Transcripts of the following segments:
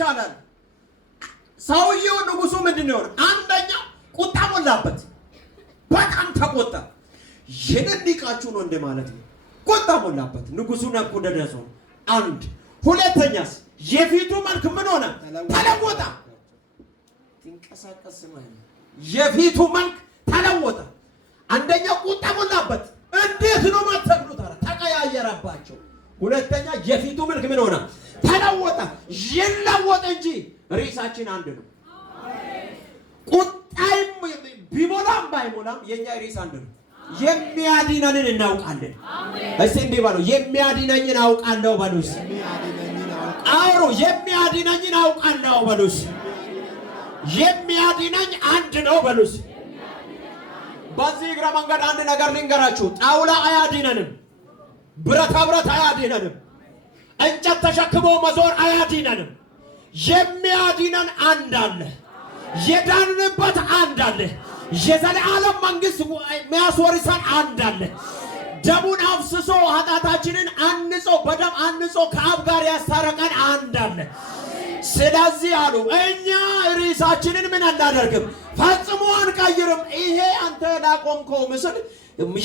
ይሻላል? ሰውየው ንጉሱ ምንድነው? አንደኛ ቁጣ ሞላበት። በጣም ተቆጣ። የነንቃችሁ ነው እንደማለት ነው። ቁጣ ሞላበት። ንጉሱ ነቁደደሰው። አንድ ሁለተኛስ የፊቱ መልክ ምን ሆነ? ተለወጠ። ትንቀሳቀስ ማለት የፊቱ መልክ ተለወጠ። አንደኛ ቁጣ ሞላበት። እንዴት ነው ማተግሉት? ተቀያየረባቸው። ሁለተኛ የፊቱ መልክ ምን ሆነ? ተለወጠ። ይለወጥ እንጂ ሪሳችን አንድ ነው። ቁጣይም ቢሞላም ባይሞላም የኛ ሪስ አንድ ነው። የሚያድነንን እናውቃለን። እስቲ እንዲህ ባሉ የሚያድነኝን አውቃለሁ ባሉስ። አውሩ የሚያድነኝን አውቃለሁ ባሉስ። የሚያድነኝ አንድ ነው ባሉስ። በዚህ እግረ መንገድ አንድ ነገር ልንገራችሁ። ጣውላ አያድነንም። ብረታ ብረት አያድነንም። እንጨት ተሸክሞ መዞር አያድነንም። የሚያድነን አንድ አለ። የዳንንበት አንድ አለ። የዘላለም መንግስት የሚያስወርሰን አንድ አለ። ደሙን አፍስሶ ኃጢአታችንን አንጾ በደም አንጾ ከአብ ጋር ያስታረቀን አንድ አለ። ስለዚህ አሉ እኛ ርዕሳችንን ምን አናደርግም? ፈጽሞ አንቀይርም። ይሄ አንተ ላቆምከው ምስል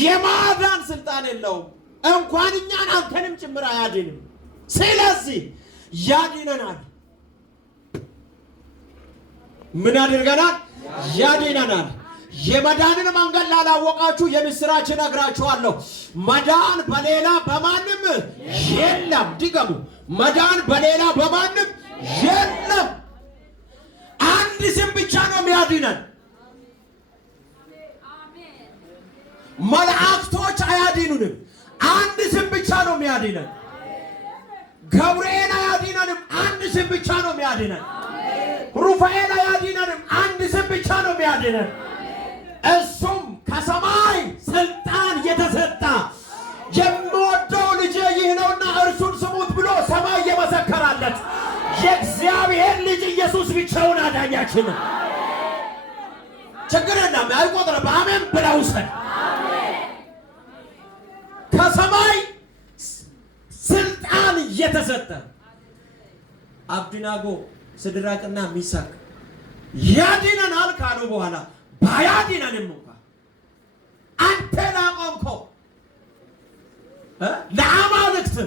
የማዳን ስልጣን የለውም። እንኳን እኛን አንተንም ጭምር አያድንም። ስለዚህ ያድነናል። ምን አድርገናል? ያድነናል። የመዳንን መንገድ ላላወቃችሁ የምስራች ነግራችኋለሁ። መዳን በሌላ በማንም የለም። ድገሙ። መዳን በሌላ በማንም የለም። አንድ ስም ብቻ ነው የሚያድነን። መላእክቶች አያድኑንም። አንድ ስም ብቻ ነው የሚያድነን። ገብርኤል አያድነንም። አንድ ስም ብቻ ነው የሚያድነን። ሩፋኤል አያድነንም። አንድ ስም ብቻ ነው የሚያድነን። እሱም ከሰማይ ስልጣን የተሰጠ የምወደው ልጄ ይህ ነውና እርሱን ስሙት ብሎ ሰማይ የመሰከራለት የእግዚአብሔር ልጅ ኢየሱስ ብቻውን አዳኛችን ነው። ችግር የለም። አይቆጥርም። አሜን ብለው ሰን ከሰማይ ስልጣን የተሰጠ አብድናጎ ሲድራቅና ሚሳቅ ያድነናል ካሉ በኋላ ባያድነንም እንኳን አንተ ላቆምከው ለአማልክት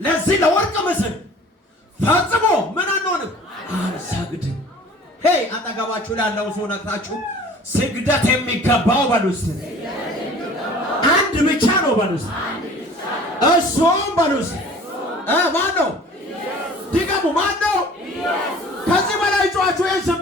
ለዚህ ለወርቅ ምስል ፈጽሞ ምን አንሆንም? አንሰግድም። ሄይ አጠገባችሁ ላለው ሰው ነክታችሁ ስግደት የሚገባው በሉስ አንድ ብቻ ነው በሉስ። እሱም በሉስ ማን ነው? ድገሙ። ማን ነው? ከዚህ በላይ ጮኻችሁ ይህን ስም